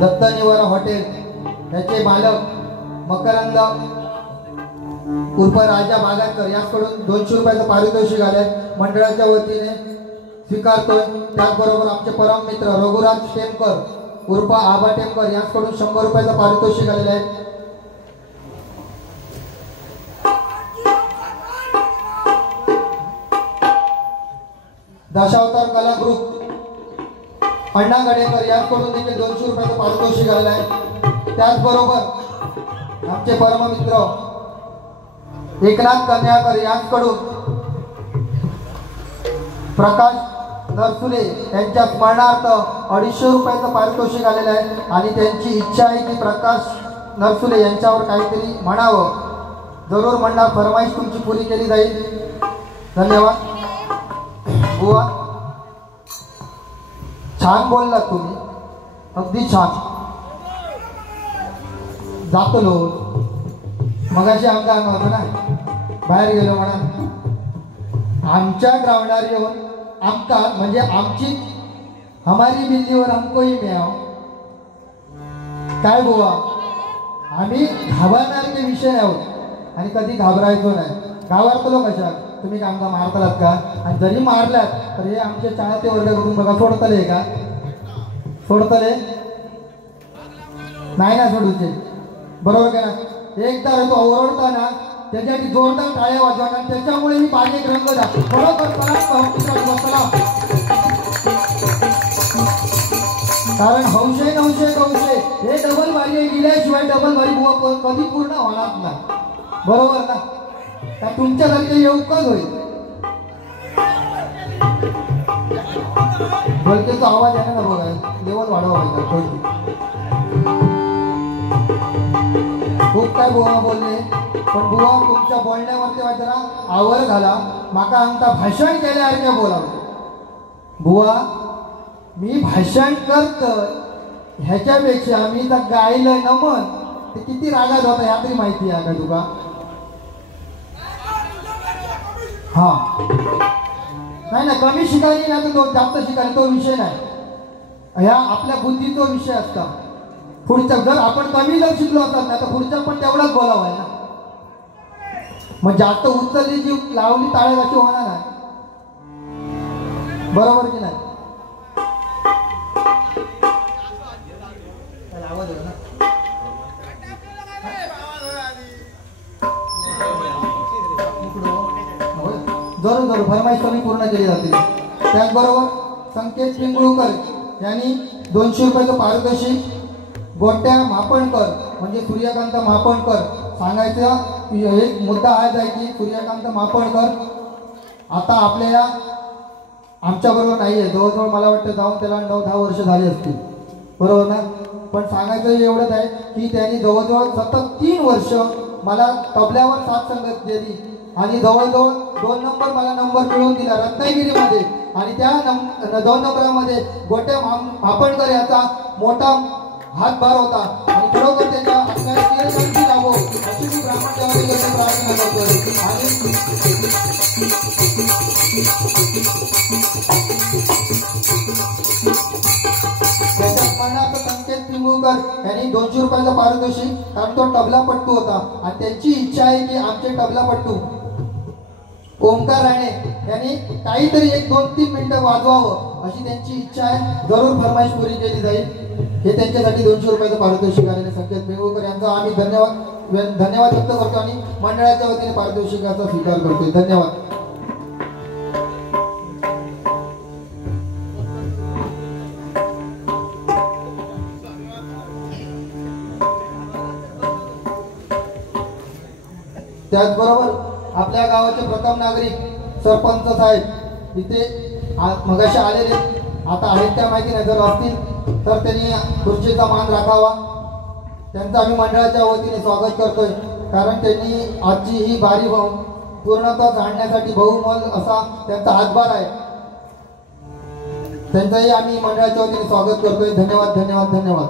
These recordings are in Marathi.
दत्त निवारा हॉटेल याचे मालक मकरंद उर्फ राजा बागायतकर याकडून 200 रुपयाचं पारितोषिक आले मंडळाच्या वतीने स्वीकारतोय। त्याचबरोबर आमचे परम मित्र रघुराज टेमकर उर्फ आबा टेमकर याकडून 100 रुपयाचं पारितोषिक आलेले आहे। दशावतार कला ग्रुप अण्णा गडेकर याकडून देखील 200 रुपयाचं पारितोषिक आलेलं आहे। त्याचबरोबर आमचे परम मित्र एकनाथ कन्याकर यांकडून प्रकाश नरसुले यांच्या स्मरणार्थ 250 रुपयाचं पारितोषिक आलेलं आहे आणि त्यांची इच्छा आहे की प्रकाश नरसुले यांच्यावर काहीतरी म्हणावं। जरूर म्हणणार, फरमाईश तुमची पुरी केली जाईल। धन्यवाद बुवा, छान बोललात तुम्ही, अगदी छान। जातो लो मगाशी आमचा अंग होतं ना, बाहेर गेलो म्हणा आमच्या ग्राउंडवर येऊन आमका म्हणजे आमची हमारी बिल्लीवर हमकोही मिळाव काय बुवा, आम्ही घाबरणारे विषय आहोत आणि कधी घाबरायचो नाही। घाबरतो कशा तुम्ही आमका मारतालात का? आणि जरी मारल्यात तर हे आमचे चाहते वर्ग करून बघा सोडतले का? सोडतले नाही ना सोडूचे, बरोबर का ना? एकदा तो ओरडताना त्याच्यासाठी जोरदार टाळ्या वाजवणार आणि त्याच्यामुळे मी बागेत रंग दाखवतो। बरोबर कारण हौशे नवशे गौशे हे डबल बारी गेल्याशिवाय डबल बारी बुवा कधी पूर्ण होणार नाही, बरोबर ना? त्या तुमच्यासारखे येऊकच होईल। बोलतेचा आवाज आहे ना बघा, लेवल वाढवायचा। खूप काय बुवा बोलले, पण बुवा तुमच्या बोलण्यावरती जरा आवर घाला। माका आमचा भाषण केल्यासारख्या बोलावं। बुवा मी भाषण करत ह्याच्यापेक्षा मी तर गायलं नमन ते किती रागात होता ह्या तरी माहिती आहे का तुका? हा नाही ना, कमी शिकायची नाही तर जास्त शिकायला तो विषय नाही, ह्या आपल्या बुद्धीचा विषय असता। पुढच्या जर आपण कमी जर शिकलो असतात ना तर पुढच्या पण तेवढाच बोलावं आहे ना। मग जास्त उचलली जी लावली टाळे कशी होणार नाही, बरोबर की नाही? जरूर जरूर फरमाईश कमी पूर्ण केली जाते। त्याचबरोबर संकेत पिंगळूकर यांनी 200 रुपयाचं पारितोषिक गोट्या मापणकर म्हणजे सूर्यकांत मापणकर सांगायचा एक मुद्दा आहे की सूर्यकांत मापणकर आता आपल्या आमच्या बरोबर नाही आहे, जवळजवळ मला वाटतं जाऊन त्याला 9-10 वर्ष झाली असतील, बरोबर ना? पण सांगायचं एवढंच आहे की त्यांनी जवळजवळ सतत 3 वर्ष मला तबल्यावर साथ संगत दिली आणि जवळजवळ 2 नंबर मला नंबर मिळवून दिला रत्नागिरीमध्ये आणि त्या 2 नंबरामध्ये गोट्या मापणकर याचा मोठा हातभार होता आणि खरोखर त्याच्या हातभाराची लाभो अशी मी ब्राह्मण देवाची प्रार्थना करतोय। आणि त्याच्या स्मरणार्थ संकेत पिंगळकर यांनी 200 रुपयाचं पारितोषिक, कारण तो तबलापट्टू होता आणि त्यांची इच्छा आहे की आमचे तबलापट्टू ओमकार राणे यांनी काहीतरी 1-2-3 मिनिटं वाजवावं अशी त्यांची इच्छा आहे। जरूर फरमाईश पुरी केली जाईल। हे त्यांच्यासाठी 200 रुपयाचं पारितोषिक आलेले संकेत पिंगळकर यांचा आम्ही धन्यवाद व्यक्त करतो आणि मंडळाच्या वतीने पारितोषिकाचा स्वीकार करतोय। धन्यवाद। त्याचबरोबर आपल्या गावाचे प्रथम नागरिक सरपंच साहेब इथे मगाशी आलेले, आता आहेत त्या माहिती नाही, जर असतील तर त्यांनी खुर्चीचा मान राखावा। त्यांचं आम्ही मंडळाच्या वतीने स्वागत करतोय, कारण त्यांनी आजची ही बारी पूर्णतः जाणण्यासाठी बहुमोल असा त्यांचा हातभार आहे। त्यांचंही आम्ही मंडळाच्या वतीने स्वागत करतोय। धन्यवाद धन्यवाद धन्यवाद।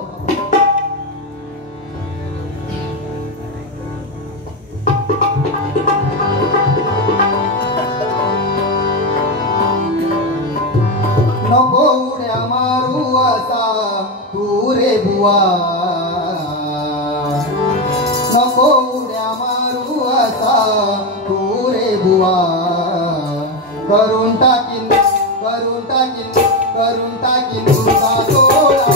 नको उड्या मारू असा तू रे बुवा नको उड्या मारू असा तू रे बुवा करून टाकीन तुझा डोळा करून टाकीन तुझा डोळा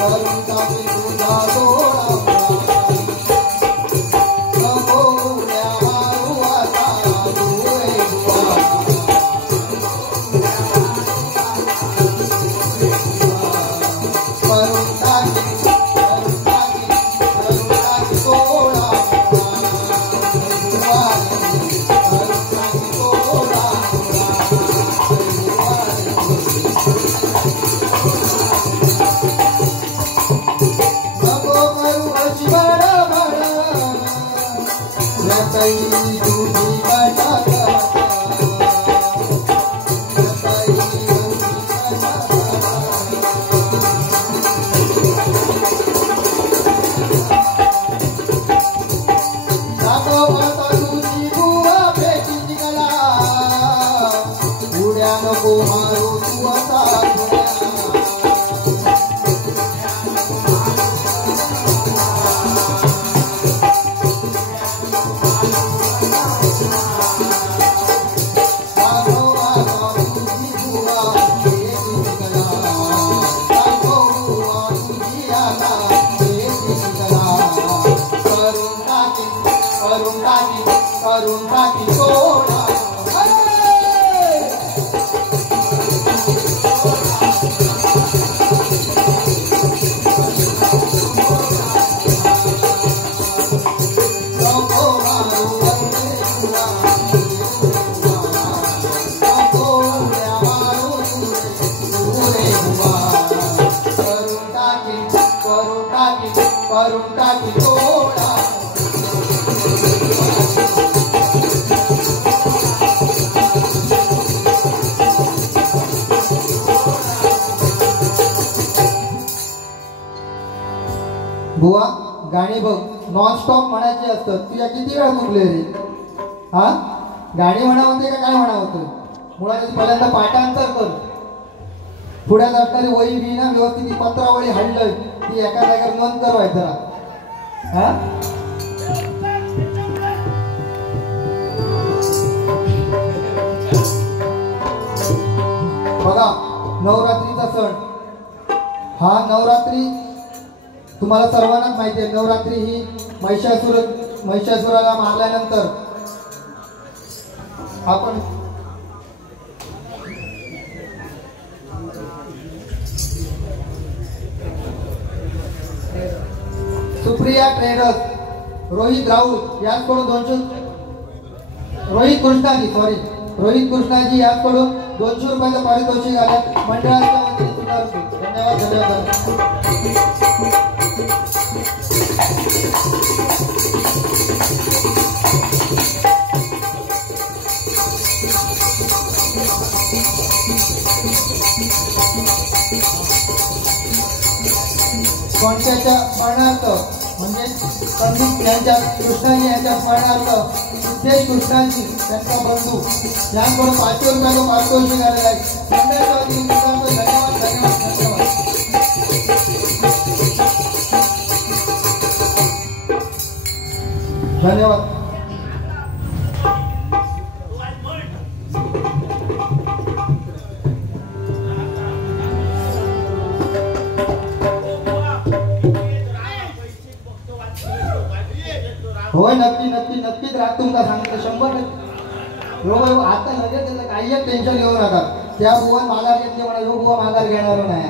करून टाकीन तुझा डोळा नको उड्या मारू असा तू रे बुवा करून टाकीन डोळा नको मारू तू असा करून टाकी सोडा करून टाकी सोडा बुवा गाणी बघ नॉनस्टॉप म्हणायची असतात तुझ्या किती वेळा चुकले रे हा गाणी म्हणावं होते का काय म्हणावं होतं मुळात पहिल्यांदा पाठांतर कर पुढ्यात असणारी वही घे ना व्यवस्थित पत्रावळी हल्लय ती एका जागेवर नोंद करवाय जरा हा बघा नवरात्रीचा सण हा नवरात्री तुम्हाला सर्वांनाच माहिती आहे नवरात्री ही महिषासुराला मारल्यानंतर आपण सुप्रिया ट्रेडर्स रोहित राऊत याचकडून रोहित कृष्णाजी याचकडून 200 रुपयाचं पारितोषिक आलं मंडळाच्या वतीने सुद्धा धन्यवाद कोणत्याच्या स्मरणार्थ म्हणजे संदीप यांच्या कृष्णाजी यांच्या स्मरणार्थ सिद्धेश कृष्णाजी त्यांचा बंधू यांकडून 500 रुपयाचं पारितोषिक आलेलं आहे मंडळाच्या वतीने धन्यवाद धन्यवाद होय नक्कीच राग तुमका सांगतो 100% आता लगेच त्याचं काही टेन्शन घेऊ नका त्या बुवा माघार घेतली म्हणा जो बुवा माघार घेणार नाही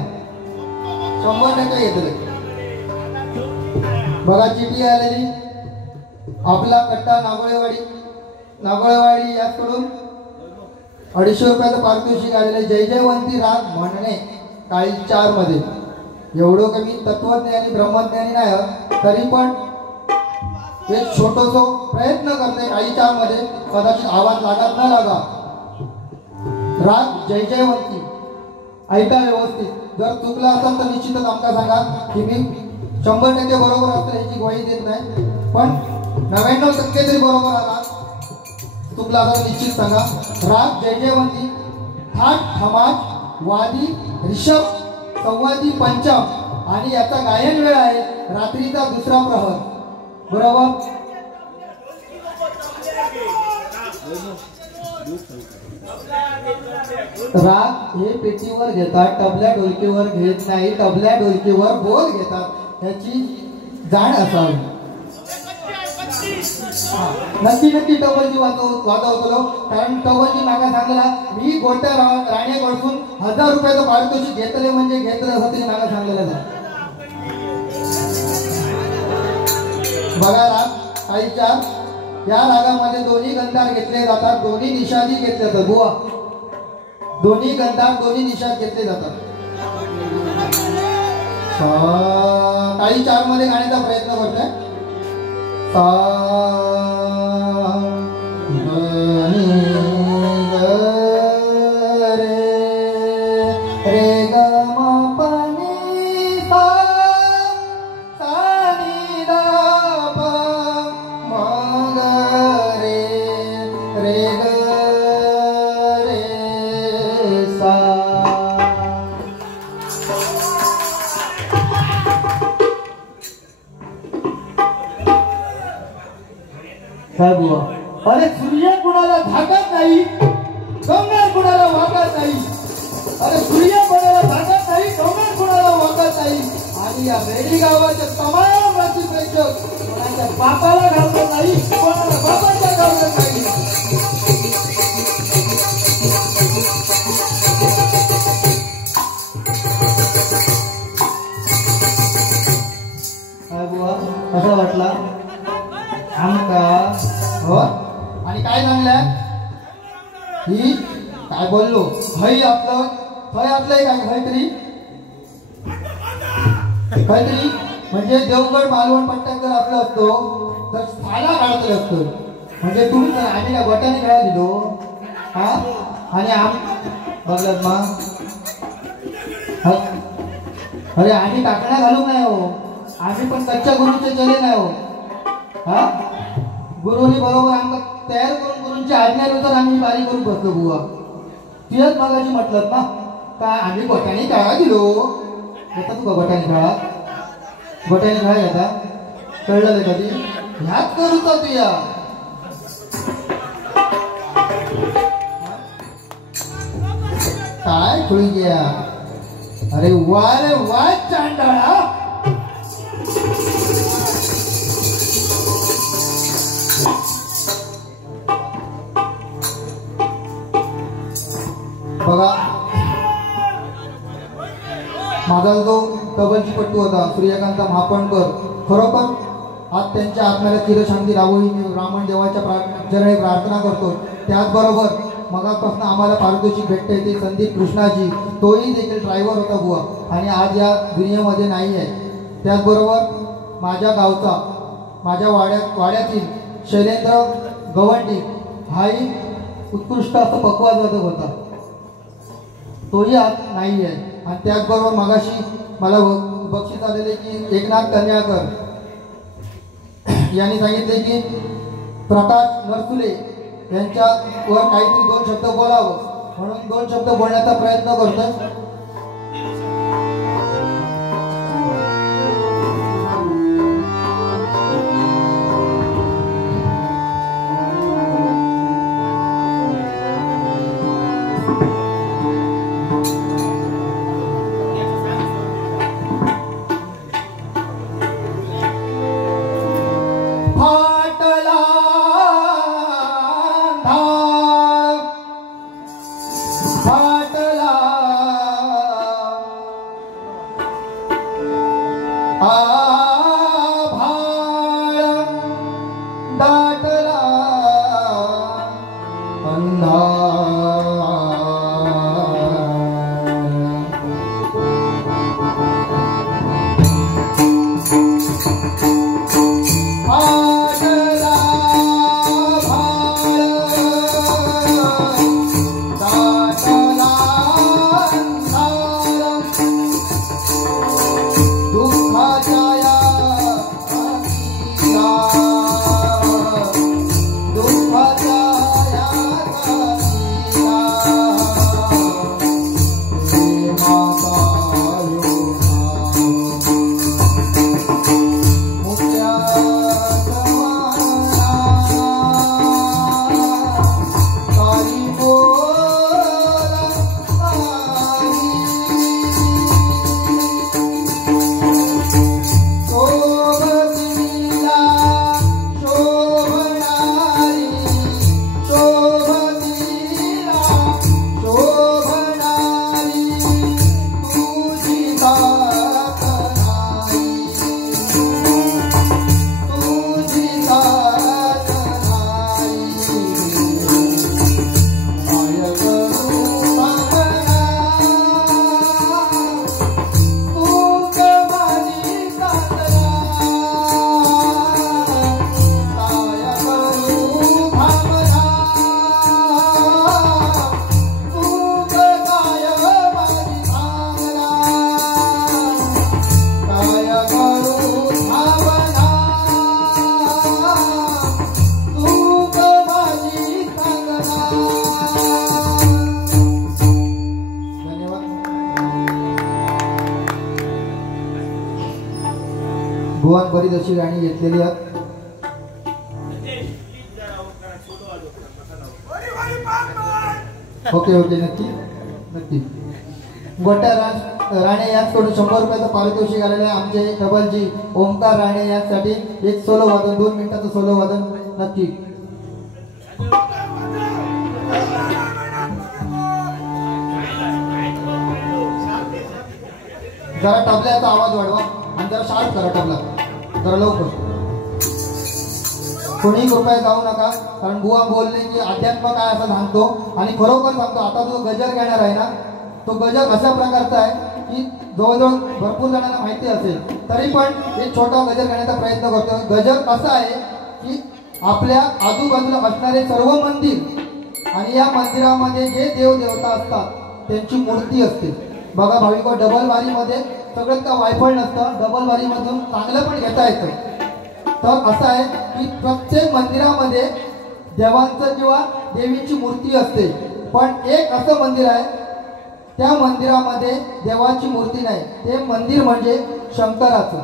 100% घेतले बघा चिठी आलेली आपला कट्टा नागोळेवाडी याकडून 250 रुपयाचं पारितोषिक आलेलं जय जयवंती राग म्हणणे काळी 4 मध्ये एवढं कमी तत्वज्ञानी ब्रह्मज्ञानी नाही तरी पण एक छोटोसो प्रयत्न करते काही 4 मध्ये कदाचित आवाज लागत न लागा राग जय जयवंती ऐका व्यवस्थित जर चुकला असेल तर निश्चितच आमका सांगा की मी 100% बरोबर असतं याची ग्वाही देत नाही पण 99% तरी बरोबर आला चुकला तर निश्चित सांगा. राग जयजयवंती, थाट थमाट, वादी ऋषभ, संवादी पंचम आणि याचा गायन वेळ आहे रात्रीचा 2रा प्रहर. बरोबर. राग हे पेटीवर घेतात, तबल्या ढोलकीवर घेत नाही. तबल्या ढोलकीवर बोल घेतात, याची जाण असावी. नक्की टबलजी वाजवतो, कारण टबलजी मागा सांगला मी गोट्या राण्याकडून 1000 रुपयाचं पारितोषिक घेतले म्हणजे घेतलं असं तरी मागा सांगलेलं आहे. बघा राग काही 4. या रागामध्ये दोन्ही गंधार घेतले जातात, दोन्ही निषादी घेतले जातात. बुवा दोन्ही गंधार दोन्ही निषाद घेतले जातात. काही 4 मध्ये गाण्याचा प्रयत्न करतोय. रे ग म प नि सा सा नि द प म ग रे ग रे सा. काय बुवा, अरे सूर्य कुणाला भागत नाही, डोंगर कुणाला वागत नाही. अरे सूर्य कुणाला भागत नाही, डोंगर कुणाला वागत नाही. आणि या बेडी गावाचे तमाम राशी प्रेक्षक कोणाच्या बापाला घालत नाही, कोणाला बापाच्या घालत नाही. काय बुवा कसा वाटला आमका? हो. आणि काय सांगलंय ही काय बोललो हय आपलं काय काहीतरी म्हणजे देवगड मालवण पट्ट्याकर आपलं असतो तर फाला काढतलं असतं. म्हणजे तुम्ही आम्ही त्या गोट्याने खेळा दिलो हा. आणि बघलत मग अरे आम्ही टाकण्या घालूक नाही हो, आम्ही पण कच्च्या गुरुचे चले नाही हो. हा गुरुनी बरोबर आमका तयार करून गुरुंची आज्ञेनुसार आम्ही बारी करून बसलो. बुवा तुझ्याच मागाशी म्हटलं ना काय आम्ही गोट्याने खेळा दिलो. येता तू गोट्याने खेळा येता कळलं कधी ह्याच करू तो तुया. काय खुळी गया. अरे वा चांडाळा. बघा माझा जो टबलची पट्टू होता सूर्यकांत महापणकर, खरोखर आज त्यांच्या आत्म्याला चिरशांती राहो ही मी ब्राह्मण देवाच्या चरणी प्रार्थना करतो. त्याचबरोबर मगापासून आम्हाला पारितोषिक भेटते ते संदीप कृष्णाजी, तोही देखील ड्रायव्हर होता बुवा आणि आज या दुनियेमध्ये नाही आहे. त्याचबरोबर माझ्या गावचा माझ्या वाड्यातील शैलेंद्र गवंडी हाही उत्कृष्ट असं पक्वाजवादक होता, तोही आज नाही आहे. आणि त्याचबरोबर मगाशी मला बक्षीस आलेले की एकनाथ कन्याकर यांनी सांगितले की प्रकाश नरसुले यांच्यावर काहीतरी 2 शब्द बोलावं, म्हणून 2 शब्द बोलण्याचा प्रयत्न करतोय. फाटला भुवन बरीच अशी गाणी घेतलेली आहेत. ओके ओके नक्की नक्की. गोट्या राणे याचकडून 100 रुपयाचं पारितोषिक आलेलं आहे. आमचे डबलजी ओमकार राणे यासाठी एक सोलो वादन 2 मिनिटाचं सोलो वादन नक्की. जरा तबल्याचा आवाज वाढवा आणि जरा शार्प करा तबला जरा लवकर. कोणी कृपया जाऊ नका, कारण बुवा बोलले की अध्यात्म काय असं सांगतो आणि खरोखर सांगतो. आता जो गजर घेणार आहे ना, तो गजर अशा प्रकारचा आहे की जवळजवळ भरपूर जणांना माहिती असेल, तरी पण एक छोटा गजर घेण्याचा प्रयत्न करतो. गजर असा आहे की आपल्या आजूबाजूला असणारे सर्व मंदिर आणि या मंदिरामध्ये जे देवदेवता असतात त्यांची मूर्ती असते. बघा भाविको, डबल वारीमध्ये सगळं का वायफळ नसतं, डबल वारीमधून चांगलं पण घेता येतं. तर असं आहे की प्रत्येक मंदिरामध्ये देवांचं किंवा देवीची मूर्ती असते, पण एक असं मंदिर आहे त्या मंदिरामध्ये देवाची मूर्ती नाही. ते मंदिर म्हणजे शंकराचं.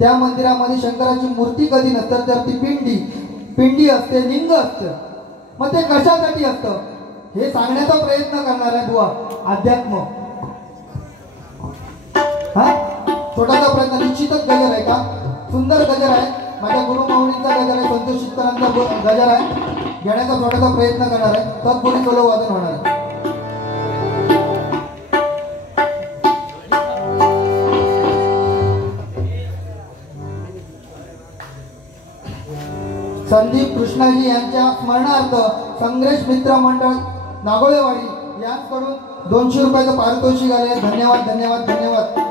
त्या मंदिरामध्ये शंकराची मूर्ती कधी नसतं, तर ती पिंडी असते, लिंग असतं. मग ते कशासाठी असतं हे सांगण्याचा प्रयत्न करणार आहे बुवा. अध्यात्म हा छोटासा प्रयत्न. निश्चितच गजर आहे का, सुंदर गजर आहे. माझ्या गुरुमाऊलींचा गजर आहे, संतोष शितकरांचा गजर आहे. घेण्याचा छोटासा प्रयत्न करणार आहे, तत्पूर्वी सोलो वादन होणार आहे. संदीप कृष्णाजी यांच्या स्मरणार्थ संग्रेश मित्र मंडळ नागोळेवाडी यांकडून 200 रुपयाचं पारितोषिक आले. धन्यवाद धन्यवाद धन्यवाद.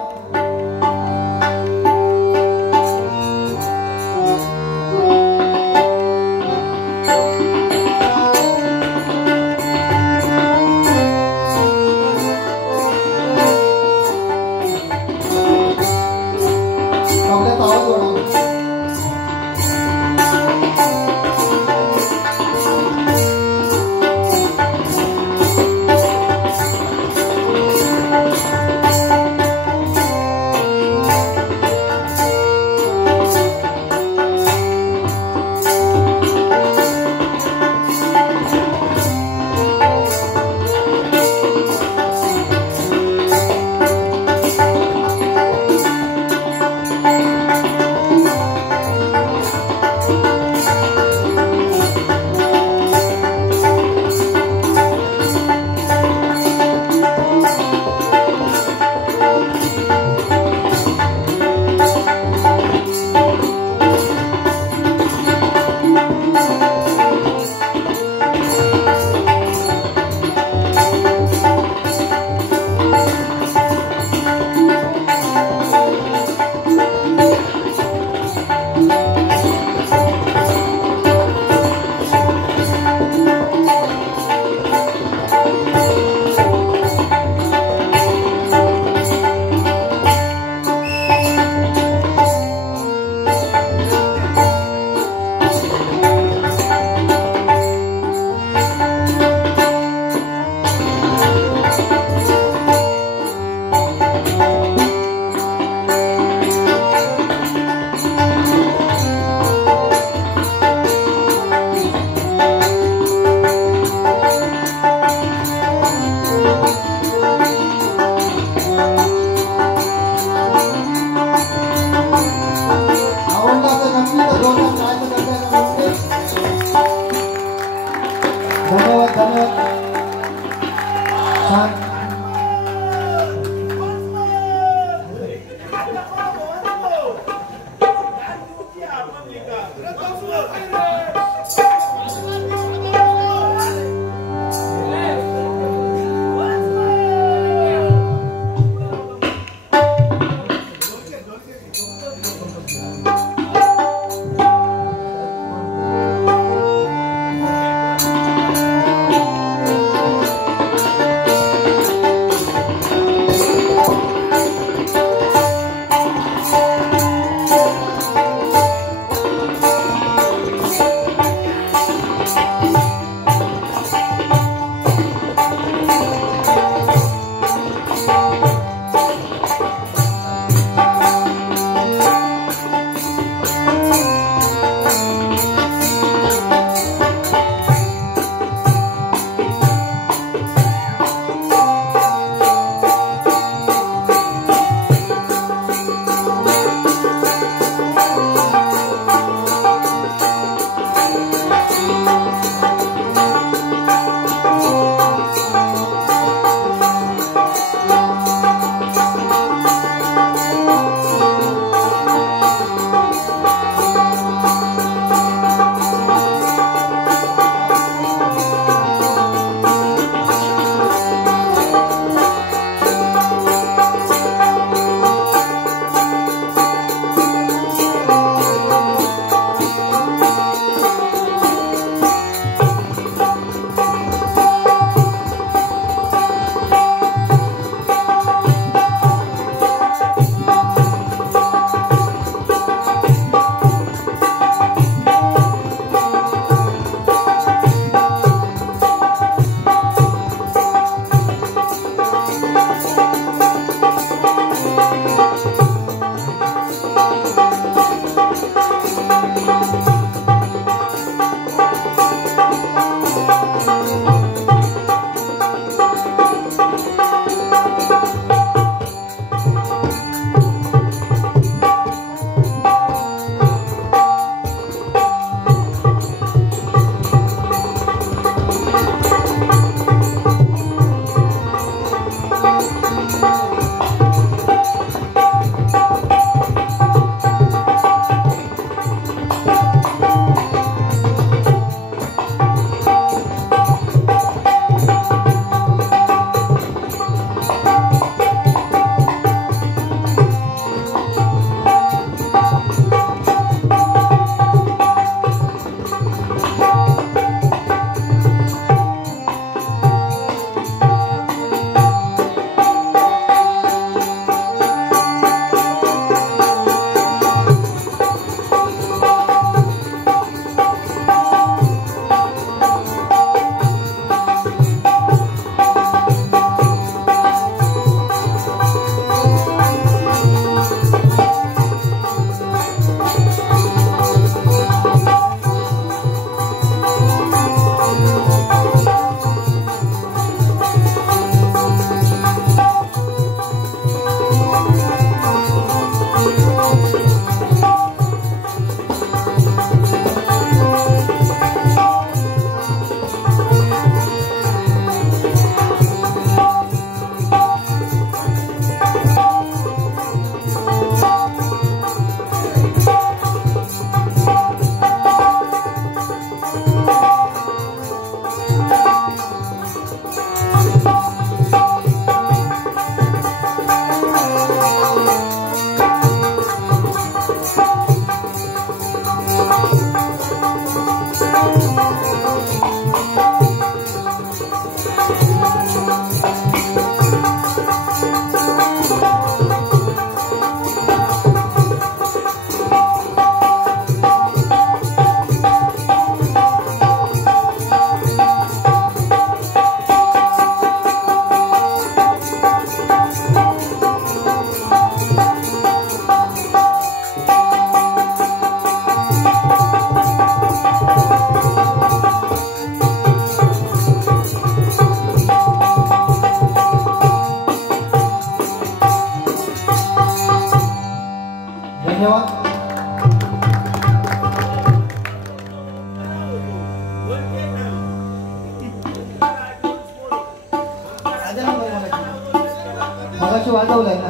मगाशी वाजवलंय ना.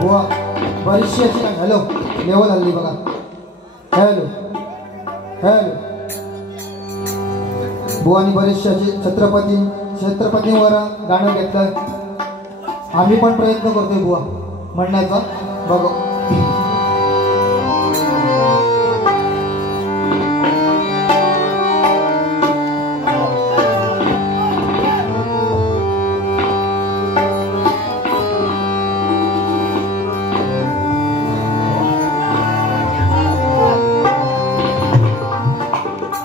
बुवा बरीचशी अशी नाही. हॅलो लेवल हल्ली बघा. हॅलो हॅलो बुवानी बरीचशी अशी छत्रपतींवर गाणं घेतलं. आम्ही पण प्रयत्न करतोय बुवा म्हणण्याचा. बघा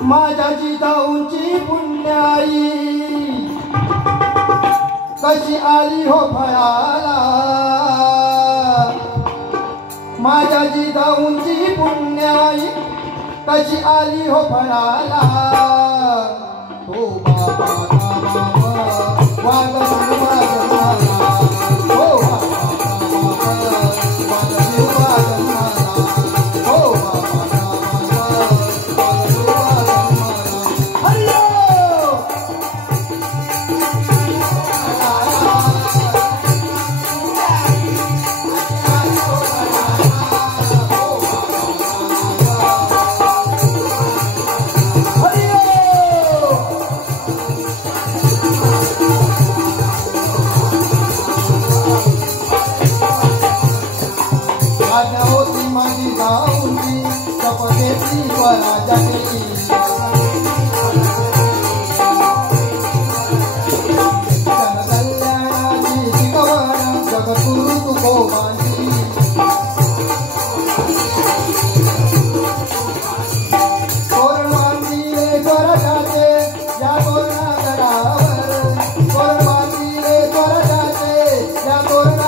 माझ्या जिजाऊंची पुण्याई कशी आली हो फळाला. माझ्या जिजाऊंची पुण्याई कशी आली हो फळाला. हो बाबा वाग होती माझी जाऊंची कपडेची वराजाची. जनकल्याणाची शिकवण जगतुरु तुकोबांची. तोरण बांधिले स्वराजाचे या तोरणागडावर. तोरण बांधिले स्वराजाचे या तोरणागडावर.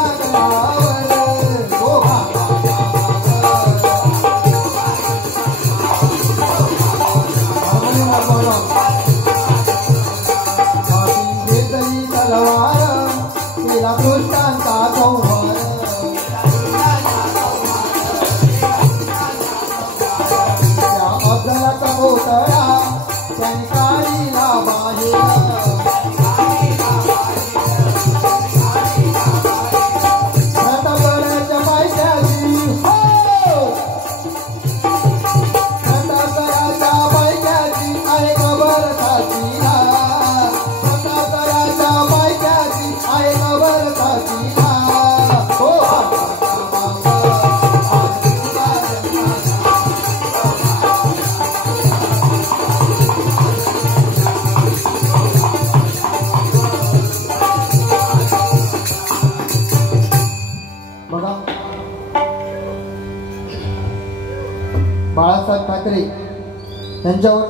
बाळासाहेब ठाकरे यांच्यावर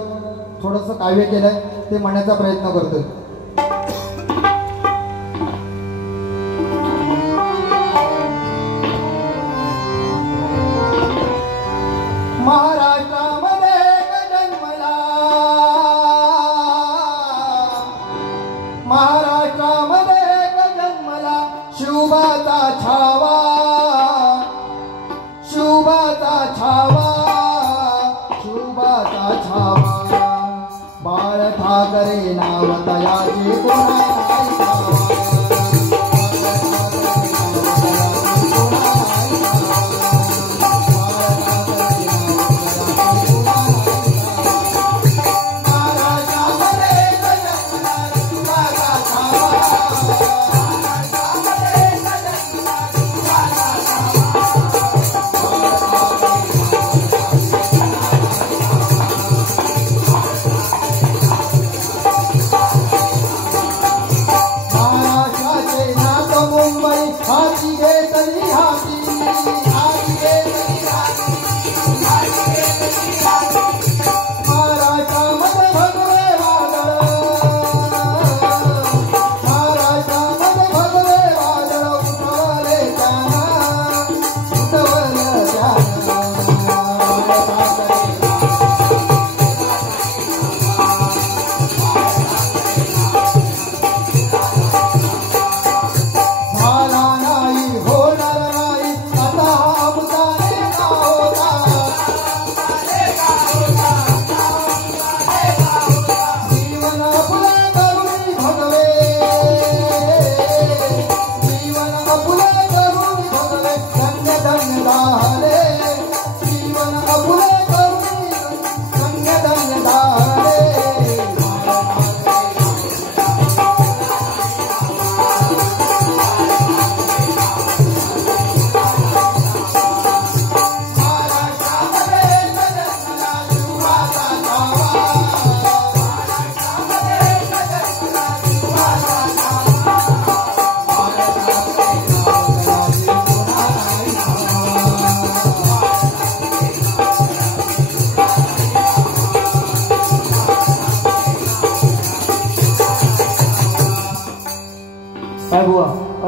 थोडंसं काव्य केलंय ते म्हणण्याचा प्रयत्न करतोय. महाराष्ट्रामध्ये जन्मला. महाराष्ट्रामध्ये जन्मला शिवबाचा छावा. शिवबाचा छावा. शिवबाचा छावा. बाळ ठाकरे नाव तयाचे कोणा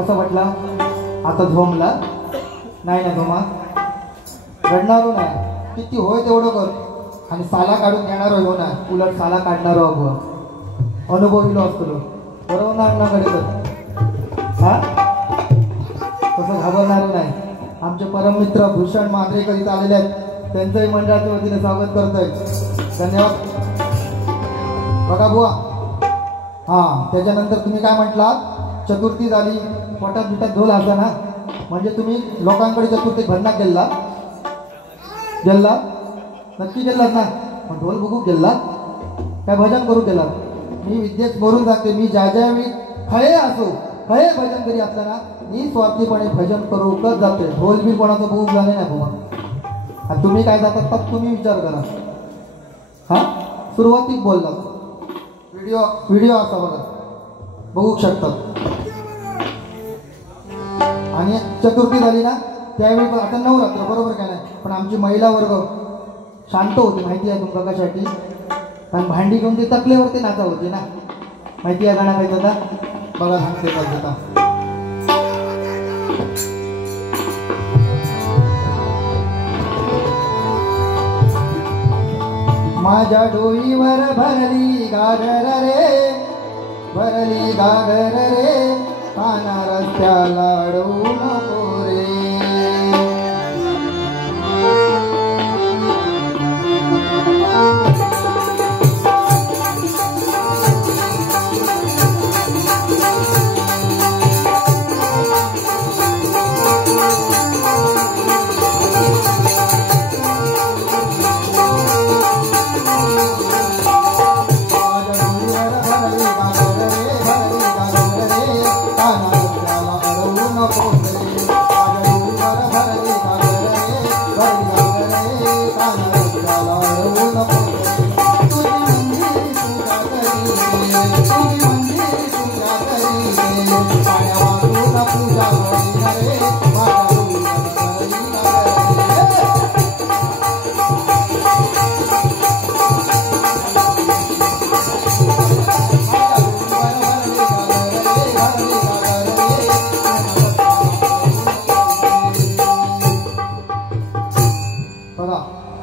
कसं वाटला? आता झोमला नाही ना झोमा? रडणारो नाही, किती होय तेवढं कर आणि साला काढून घेणार हो ना, उलट साला काढणार अगो अनुभवीलो असतो बरोबर ना अण्णाकडे तर हा तसं घाबरणार नाही. आमचे परममित्र भूषण मांजरेकर इथं आलेले आहेत, त्यांचंही मंडळाच्या वतीने स्वागत करतोय. धन्यवाद. बघा बुवा, हां त्याच्यानंतर तुम्ही काय म्हटलात? चतुर्थी झाली, पोटात बिटात ढोल असला ना, म्हणजे तुम्ही लोकांकडे चतुर्थी भरणात गेला नक्की गेलात ना? मग ढोल बघू गेला काय भजन करू गेला? मी विद्येत भरून जाते, मी ज्यावेळी खळे असो खळे भजन करी असला ना, मी स्वार्थीपणे भजन करूच जाते. ढोल बी कोणाचं बघू झाले नाही बुवा. आणि तुम्ही काय जातात तर तुम्ही विचार करा. हा सुरुवातीत बोललात, व्हिडिओ असा बघा बघू शकतात. आणि चतुर्थी झाली ना त्यावेळी आता नवरात्र बरोबर काय नाही, पण आमची महिला वर्ग शांत होती माहिती आहे तुमका कशासाठी? कारण भांडी घेऊन ते तकलेवरती नाचा होती ना, माहिती आहे गाणं काय होता बघा सांगते का. माझ्या डोईवर भरली गागर रे, भरली गागर रे, काना रस्त्याला अडवू नको रे.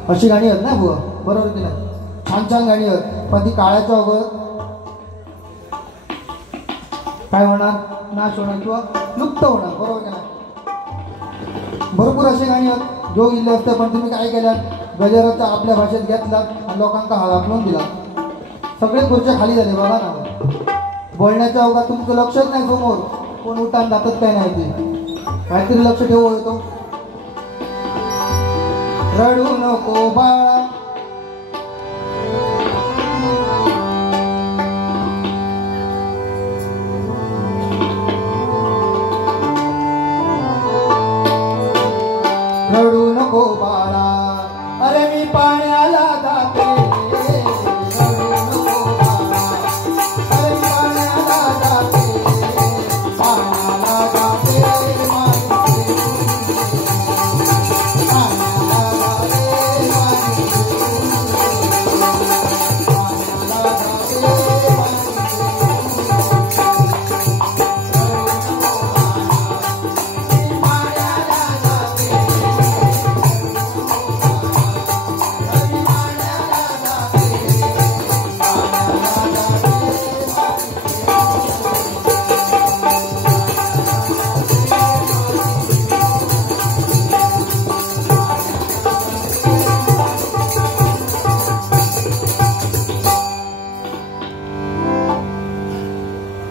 अशी गाणी आहेत ना बुवा, बरोबर की नाही? छान छान गाणी आहेत, पण ती काळाच्या अगोदर काय होणार? नाश होणार किंवा लुप्त होणार, बरोबर की नाही? भरपूर अशी गाणी आहेत जो इल्ले असते, पण तुम्ही काय केल्यात? गजराचा आपल्या भाषेत घेतलात आणि लोकांना हालाकलून दिला. सगळे खुर्च्या खाली झाले बघा ना. बोलण्याच्या अवघात तुमचं लक्षच नाही, समोर कोण उठान जातात काय नाही, ते काहीतरी लक्ष ठेवू येतो. रडू नको बाळा, रडू नको बाळा, अरे मी पाण्याला जाते. रडू नको बाळा, अरे मी पाण्याला जाते, पाण्याला जाते.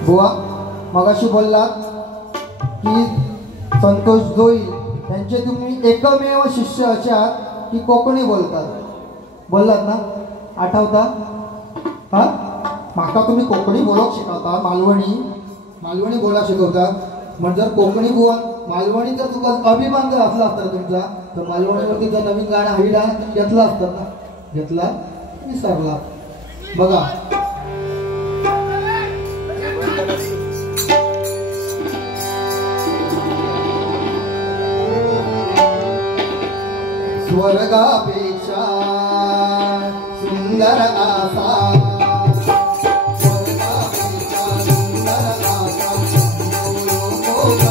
बुवा मगाशी बोललात की संतोष जोई यांचे तुम्ही एकमेव शिष्य असे आहात की कोकणी बोलतात, बोललात ना? आठवता? हा माका तुम्ही कोकणी बोलक शिकवता, मालवणी बोला शिकवता. म्हणजे जर कोकणी बुवा मालवणी जर तुका अभिमान जर असला असता तुमचा, तर मालवणीवरती जर नवीन गाणं हविला घेतला असतात ना, घेतला विसरला. बघा स्वर्गापेक्षा सुंदर आसा, स्वर्गापेक्षा सुंदर आसा,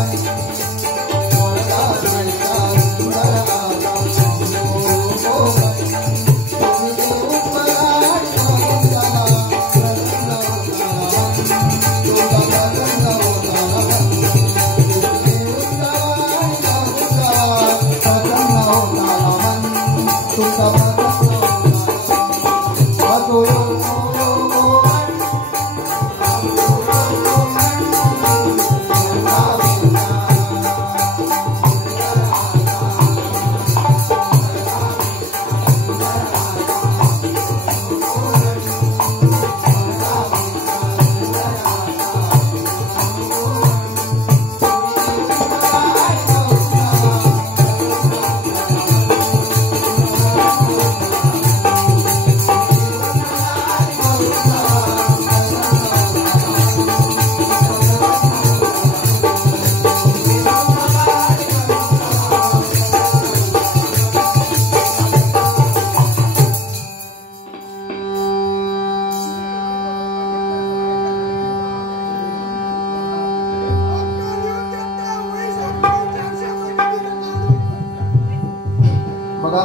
बघा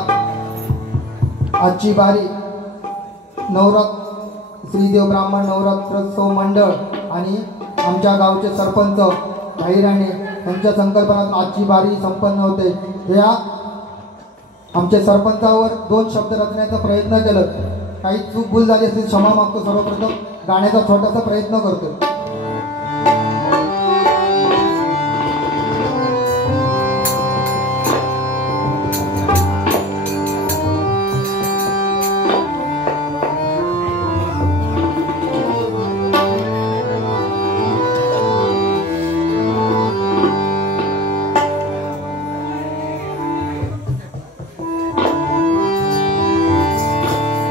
आजची बारी नवरात्र श्रीदेव ब्राह्मण नवरात्रोत्सव मंडळ आणि आमच्या गावचे सरपंच भाईराणे यांच्या संकल्पनात आजची बारी संपन्न होते। या आमच्या सरपंचावर 2 शब्द रचण्याचा प्रयत्न केला, काही चूक भूल झाली असेल क्षमा मागतो। सर्वप्रथम गाण्याचा छोटासा प्रयत्न करतो।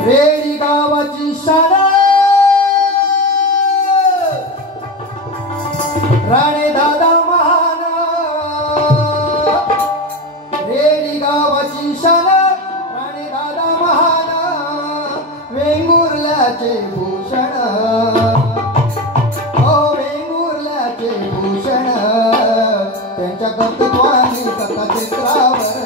रेडी गावाची शाळा राणे दादा महान, रेडी गावाची शाळा राणे दादा महान, वेंगुर्ल्याचे भूषण हो वेंगुर्ल्याचे भूषण, त्यांच्या कर्तृत्वाने कथा चित्रावर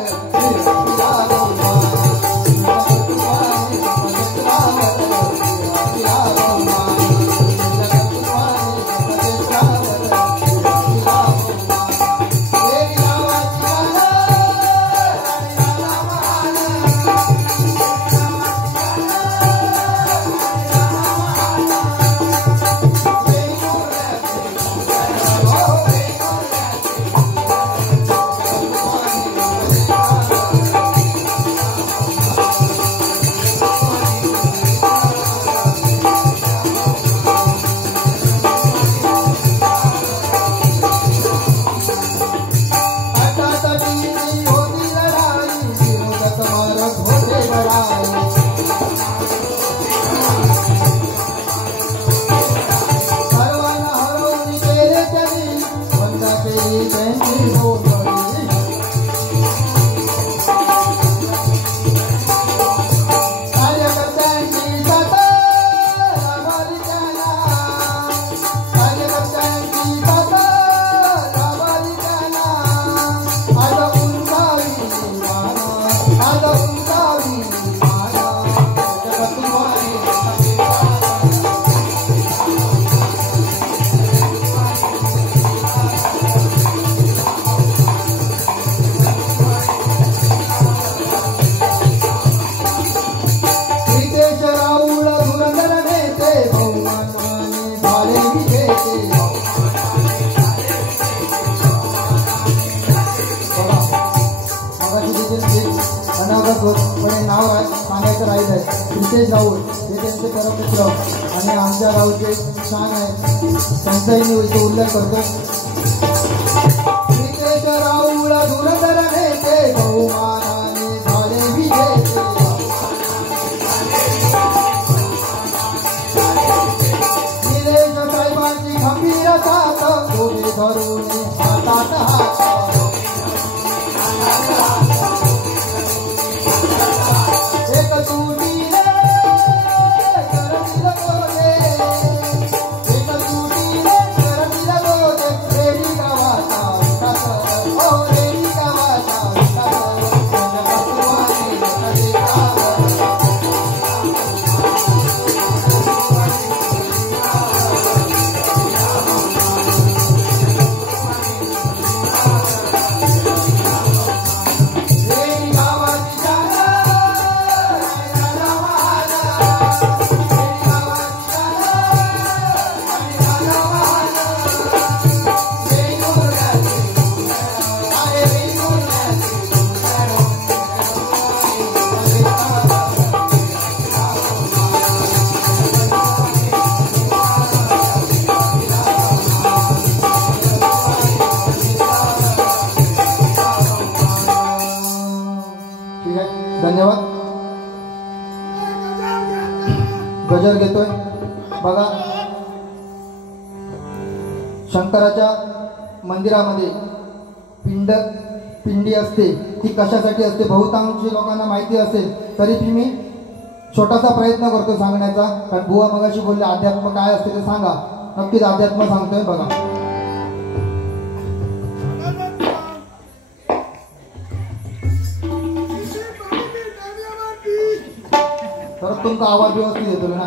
नाव सांगायचं राहील आहे रितेश राऊळ हे त्यांचे परममित्र आणि आमच्या गावचे छान आहे, त्यांचाही मी इथे उल्लेख करतो। रितेश राऊळ धुरंधर नेते बहुमानाने झाले विजेते, निलेश साहेबांची खंबीर साथ दोघे धरून हातात हात, धन्यवाद। गजर घेतोय बघा, शंकराच्या मंदिरामध्ये पिंडी असते, ती कशासाठी असते बहुतांश लोकांना माहिती असेल, तरी ती मी छोटासा प्रयत्न करतो सांगण्याचा, कारण बुवा मगाशी बोलले अध्यात्म काय असते ते सांगा, नक्कीच अध्यात्म सांगतोय बघा। तर तुमचा आवाज व्यवस्थित येतो ना.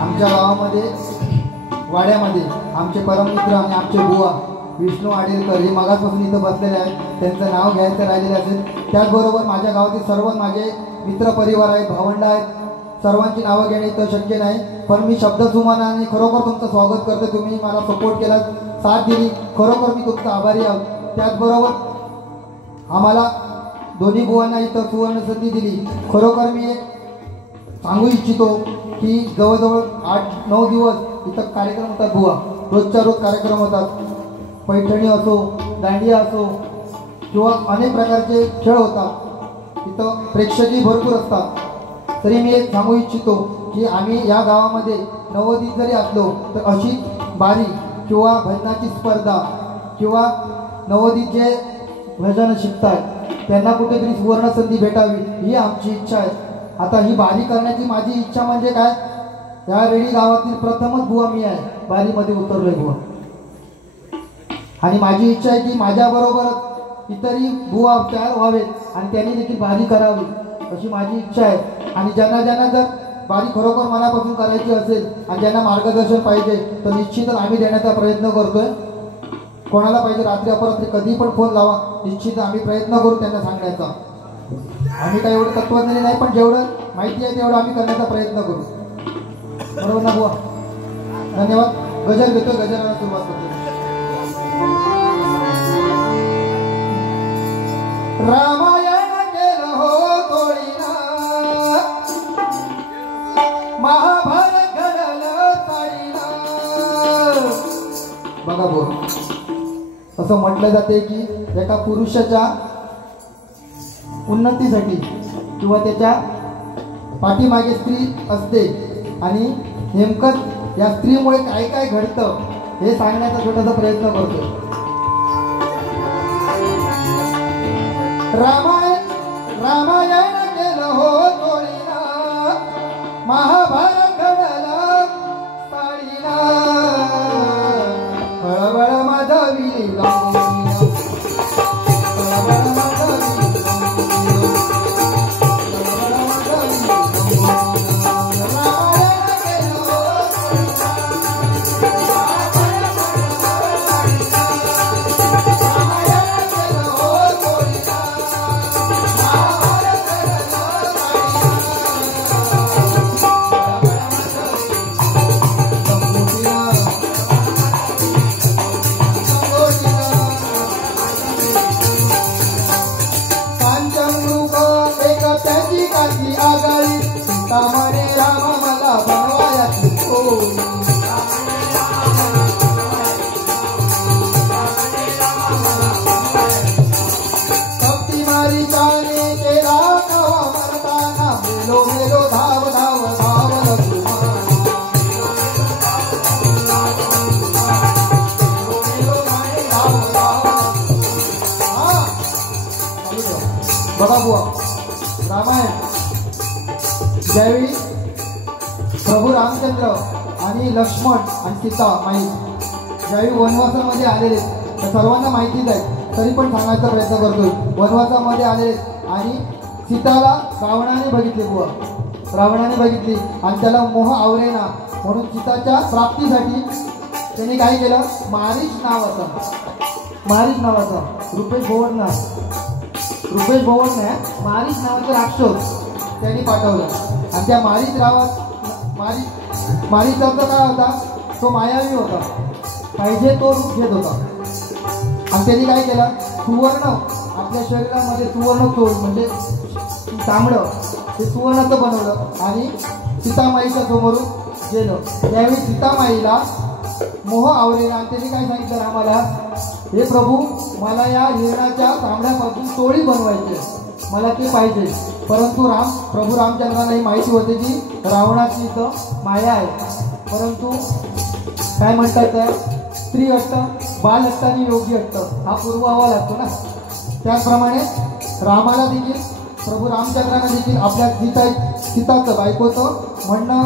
आमच्या गावामध्ये वाड्यामध्ये आमचे परममित्र आणि आमचे बुवा विष्णू आडेलकर हे मागासपासून इथं बसलेले आहेत. त्यांचं नाव घ्यायचं राहिलेलं असेल. त्याचबरोबर माझ्या गावातील सर्व माझे मित्रपरिवार आहेत, भावंड आहेत. सर्वांची नावं घेणे इथं शक्य नाही, पण मी शब्दसुमनाने खरोखर तुमचं स्वागत करतो. तुम्ही मला सपोर्ट केला, साथ दिली, खरोखर मी तुमचा आभारी आहे. त्याचबरोबर आम्हाला दोन्ही बुवांना इथं सुवर्णसंधी दिली. खरोखर मी एक सांगू इच्छितो की जवळजवळ 8-9 दिवस इथं कार्यक्रम होतात बुवा, रोजच्या रोज कार्यक्रम होतात. पैठणी असो, दांडिया असो किंवा अनेक प्रकारचे खेळ होतात. इथं प्रेक्षकही भरपूर असतात. तरी मी एक सांगू इच्छितो की आम्ही या गावामध्ये नवोदित जरी असलो तर अशी बारी किंवा भजनाची स्पर्धा किंवा नवोदित जे भजन शिकतात त्यांना कुठेतरी सुवर्णसंधी भेटावी ही आमची इच्छा आहे. आता ही बारी करण्याची माझी इच्छा म्हणजे काय, या रेडी गावातील प्रथमच बुवा मी आहे, बारीमध्ये उतरलोय बुवा. आणि माझी इच्छा आहे की माझ्याबरोबर इतरही बुवा तयार व्हावेत आणि त्यांनी देखील बारी करावी अशी माझी इच्छा आहे. आणि ज्यांना ज्यांना जर बारी खरोखर मनापासून करायची असेल आणि ज्यांना मार्गदर्शन पाहिजे तर निश्चितच आम्ही देण्याचा प्रयत्न करतोय. कोणाला पाहिजे रात्री अपरात्री कधी पण फोन लावा, निश्चित आम्ही प्रयत्न करू त्यांना सांगण्याचा. आम्ही काही एवढं तत्त्वज्ञानी नाही, पण जेवढं माहिती आहे तेवढं आम्ही करण्याचा प्रयत्न करू. बरोबर ना बुवा? धन्यवाद. गजर घेतो, गजराला सुरुवात करतो. रामायण केलं हो तोडीना, महाभारत घडलं ताईना. बघा बुवा, असं म्हटलं जाते की एका पुरुषाच्या उन्नतीसाठी किंवा त्याच्या पाठीमागे स्त्री असते आणि नेमकंच या स्त्रीमुळे काय काय घडतं हे सांगण्याचा छोटासा प्रयत्न करतो. रामायण केलं हो तोडीना, महाभारत घडलं ताडीना. हळबळ माधवी बघा बुवा. रामायण ज्यावेळी प्रभू रामचंद्र आणि लक्ष्मण आणि सीता माई ज्यावेळी वनवासामध्ये आलेले, तर सर्वांना माहितीच आहे तरी पण सांगायचा प्रयत्न करतोय. वनवासामध्ये आले आणि सीताला रावणाने बघितले बुवा, रावणाने बघितली आणि त्याला मोह आवरेना म्हणून सीताच्या प्राप्तीसाठी त्यांनी काय केलं, मारीच नावाचा रुपेश भोवरने मारीच नावाचं राक्षस त्यांनी पाठवलं. आणि त्या मारीचा काय होता, तो मायावी होता, पाहिजे तो रूप घेत होता. आणि त्यांनी काय केलं, सुवर्ण आपल्या शरीरामध्ये सुवर्ण चोळ म्हणजे तांबडं ते सुवर्णाचं बनवलं आणि सीतामाईच्या समोरून गेलं. त्यावेळी सीतामाईला मोह आवरेल आणि त्यांनी काय सांगितलं रामाला, हे प्रभू मला या हिरणाच्या तांबड्यापासून टोळी बनवायची, मला ते पाहिजे. परंतु प्रभू रामचंद्रांना ही माहिती होते की रावणाची इथं माया आहे. परंतु काय म्हणतात त्या स्त्री हट्ट, बाल हट्ट आणि योगी हट्ट हा पूर्वावा लागतो ना, त्याचप्रमाणे रामाला देखील प्रभू रामचंद्रांना देखील आपल्या सीताचं बायकोचं म्हणणं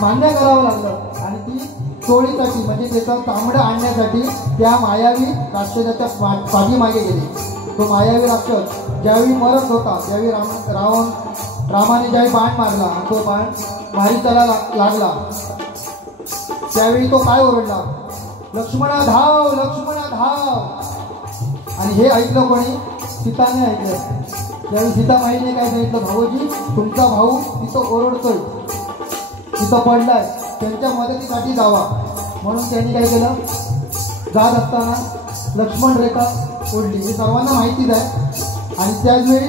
मान्य करावं लागलं आणि ती चोळीसाठी म्हणजे त्याचं तांबडं आणण्यासाठी त्या मायावी राक्षसाच्या पाठीमागे गेले. तो मायावी राक्षस ज्यावेळी मरत होता त्यावेळी रामाने ज्यावेळी बाण मारला आणि तो बाण मारीचाला लागला त्यावेळी तो काय ओरडला, लक्ष्मणा धाव, लक्ष्मणा धाव. आणि हे ऐकलं कोणी? सीताने ऐकलं. त्यावेळी सीतामाईने काय सांगितलं, भाऊजी तुमचा भाऊ तिथं ओरडतोय, तिथं पडलाय, त्यांच्या मदतीसाठी जावा. म्हणून त्यांनी काय केलं, जात असताना लक्ष्मण रेखा ओढली. हे सर्वांना माहितीच आहे. आणि त्याचवेळी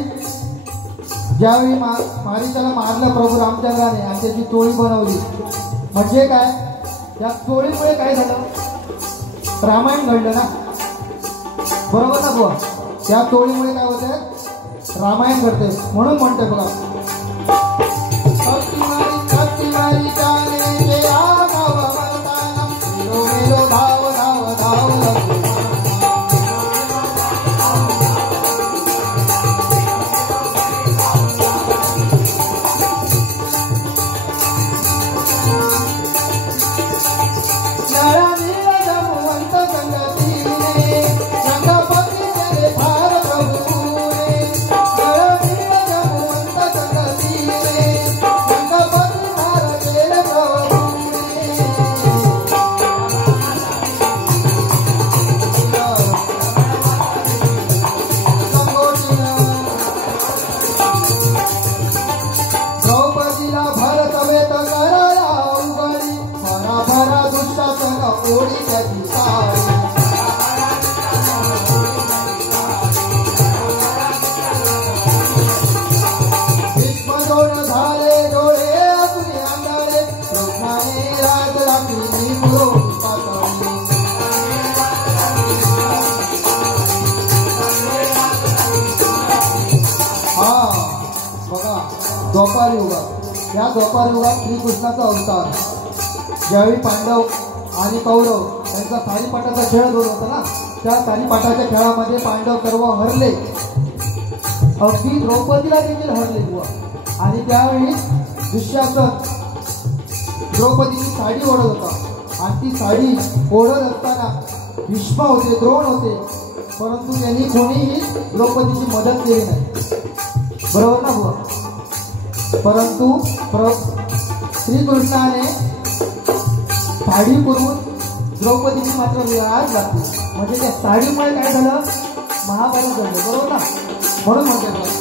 ज्यावेळी मारीचाला मारलं प्रभू रामचंद्राने आणि त्याची टोळी बनवली. म्हणजे काय, त्या टोळीमुळे काय झालं, रामायण घडलं ना, बरोबर ना बुवा. त्या टोळीमुळे काय होतंय, रामायण घडते. म्हणून म्हणते बघा, धाव धाव धाव द्वापार युगात, या द्वापार युगात श्रीकृष्णाचा अवतार. ज्यावेळी पांडव आणि कौरव यांचा सारीपाटाचा खेळ होत होता ना, त्या सारीपाटाच्या खेळामध्ये पांडव सर्व हरले, अगदी द्रौपदीला देखील हरले बुवा. आणि त्यावेळी दुःशासन द्रौपदीची साडी ओढत होता आणि ती साडी ओढत असताना भीष्म होते, द्रोण होते, परंतु त्यांनी कोणीही द्रौपदीची मदत केली नाही, बरोबर ना बुवा. परंतु श्रीकृष्णाने साडी पुरवून द्रौपदीची मात्र लाज घातली. म्हणजे त्या साडीमुळे काय झालं, महाभारत झालं, बरोबर ना. म्हणून म्हणते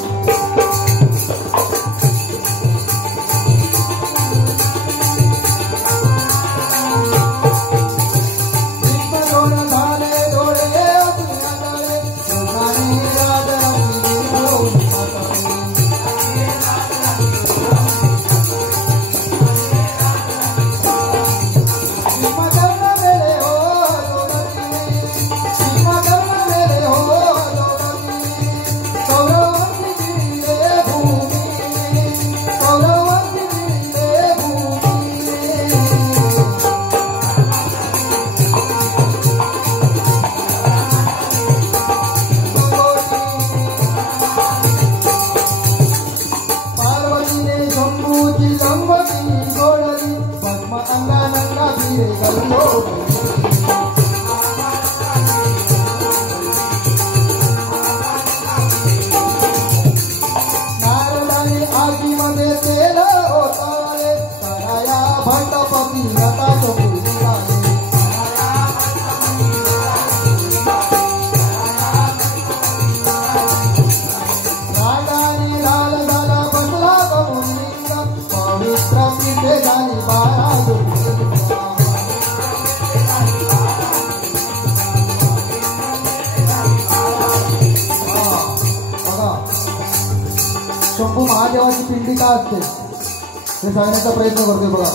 शंभू महादेवाची पिंडी का असते हे सांगण्याचा प्रयत्न करतोय बघा.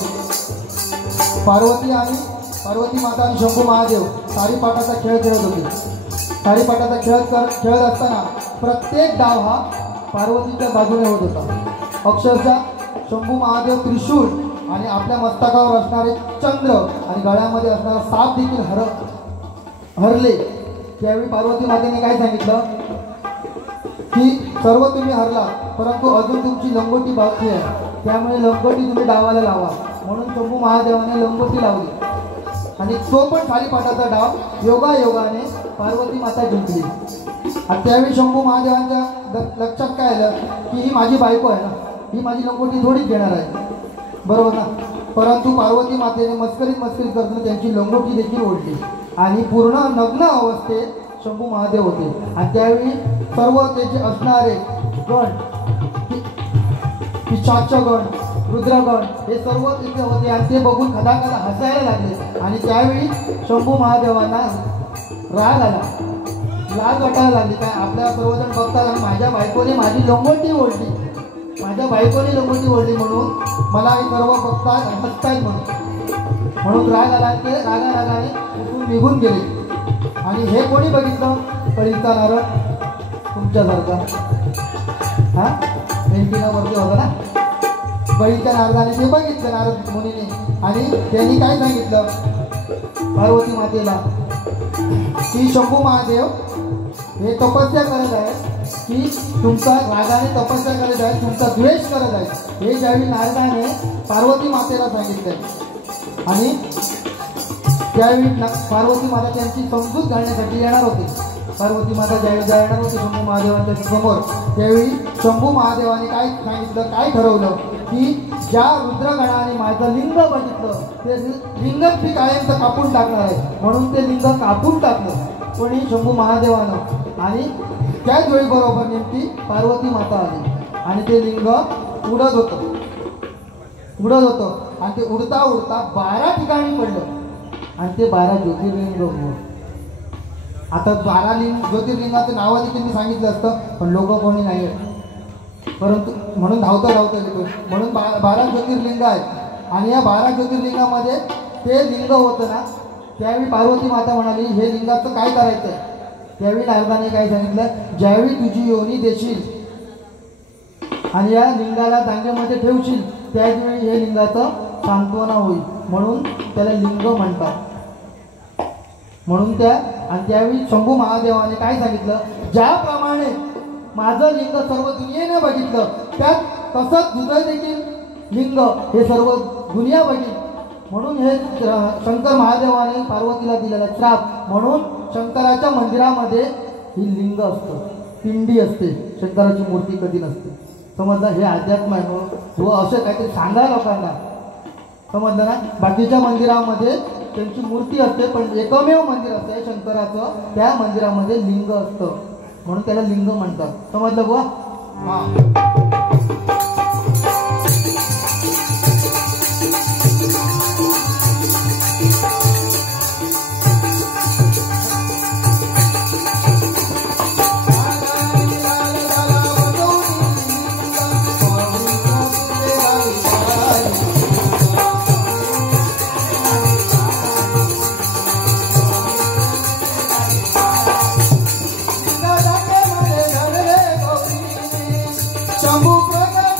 पार्वती माता आणि शंभू महादेव सारीपाटाचा खेळ खेळत होते. सारीपाटाचा खेळत असताना प्रत्येक डाव हा पार्वतीच्या बाजूने होत होता. अक्षरशः शंभू महादेव त्रिशूळ आणि आपल्या मस्तकावर असणारे चंद्र आणि गळ्यामध्ये असणारा साप देखील हरले. त्यावेळी पार्वती मातेने काय सांगितलं की सर्व तुम्ही हरला, परंतु अजून तुमची लंगोटी बाकी आहे, त्यामुळे लंगोटी तुम्ही डावाला लावा. म्हणून शंभू महादेवाने लंगोटी लावली आणि तो पण थालीपाटाचा डाव योगायोगाने पार्वती माता जिंकली. आणि त्यावेळी शंभू महादेवांच्या लक्षात काय आलं की ही माझी बायको आहे ना, ही माझी लंगोटी थोडीच घेणार आहे, बरोबर ना. परंतु पार्वती मातेने मस्करीत करताना त्यांची लंगोटी देखील ओढली आणि पूर्ण नग्न अवस्थेत शंभू महादेव होते. आणि त्यावेळी सर्व त्याचे असणारे गण, पिशाचगण, रुद्रगण हे सर्व तिथे होते आणि ते बघून खदाखदा हसायला लागले. आणि त्यावेळी शंभू महादेवांना राग आला, लाज वाटायला लागली. काय आपल्या सर्वजण बघतात आणि माझ्या बायकोने माझी लंगोटी ओढली, माझ्या बायकोने लंगोटी ओढली म्हणून मला हे सर्व बघतात हसतायत म्हणून राग आला. ते रागाने उठून निघून गेले. आणि हे कोणी बघितलं? कळीचा नारळ तुमच्यासारखा, हा एंटीनावरती होता ना, बळीच्या नारदाने ते बघितलं नारद मुनीने. आणि त्यांनी काय सांगितलं पार्वती मातेला की शंभू महादेव हे तपस्या करत आहे, की तुमचा रागाने तपस्या करत आहे, तुमचा द्वेष करत आहे. हे ज्यावेळी नारदाने पार्वती मातेला सांगितलंय आणि त्यावेळी पार्वती माता त्यांची समजूत घालण्यासाठी येणार होते. पार्वती माता ज्यावेळी येणार होते शंभू महादेवांच्या समोर, त्यावेळी शंभू महादेवाने काय सांगितलं, काय ठरवलं की ज्या रुद्रगणाने माझं लिंग बघितलं ते लिंगच मी कायमचं कापून टाकणार आहे. म्हणून ते लिंग कापून टाकलं कोणी? शंभू महादेवानं. आणि त्याच वेळी बरोबर नेमकी पार्वती माता आली आणि ते लिंग उडत होतं आणि ते उडता 12 ठिकाणी पडलं आणि ते 12 ज्योतिर्लिंग होतं. आता 12 ज्योतिर्लिंगाचं नावं देखील मी सांगितलं असतं, पण लोक कोणी नाही आहेत, परंतु म्हणून धावता घेतो. म्हणून 12 ज्योतिर्लिंग आहेत. आणि या 12 ज्योतिर्लिंगामध्ये ते लिंग होतं ना, त्यावेळी पार्वती माता म्हणाली हे लिंगाचं काय करायचं आहे? त्यावेळी नारदाने काय सांगितलं, ज्यावेळी तुझी योनी देशील आणि या लिंगाला जांगेमध्ये ठेवशील त्याचवेळी हे लिंगाचं सांत्वना होईल, म्हणून त्याला लिंग म्हणतात. म्हणून त्यावेळी शंभू महादेवाने काय सांगितलं, ज्याप्रमाणे माझं लिंग सर्व दुनियेने बघितलं त्यात तसंच तुझं देखील लिंग हे सर्व दुनिया बघितलं. म्हणून हे शंकर महादेवाने पार्वतीला दिलेला श्राप. म्हणून शंकराच्या मंदिरामध्ये ही लिंग असतं, पिंडी असते, शंकराची मूर्ती कधी नसते. समजलं? हे अध्यात्म आहे व असं काहीतरी सांगा लोकांना, समजलं ना. बाकीच्या मंदिरामध्ये त्यांची मूर्ती असते, पण एकमेव मंदिर असतं शंकराचं, त्या मंदिरामध्ये लिंग असतं म्हणून त्याला लिंग म्हणतात. समजलं बुवा? हां. शंभू प्रगट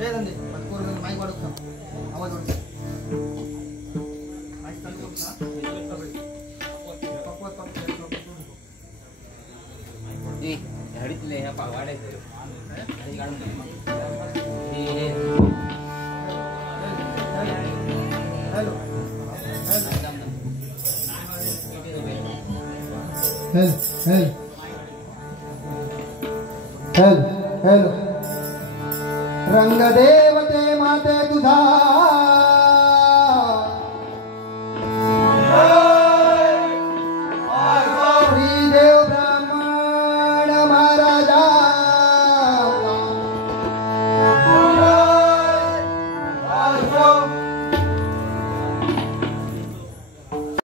माईक वाढत आवाज वाढतो हडीतले ह्या वाढायचं हॅलो हेल हेल रंग देवते माते तुझा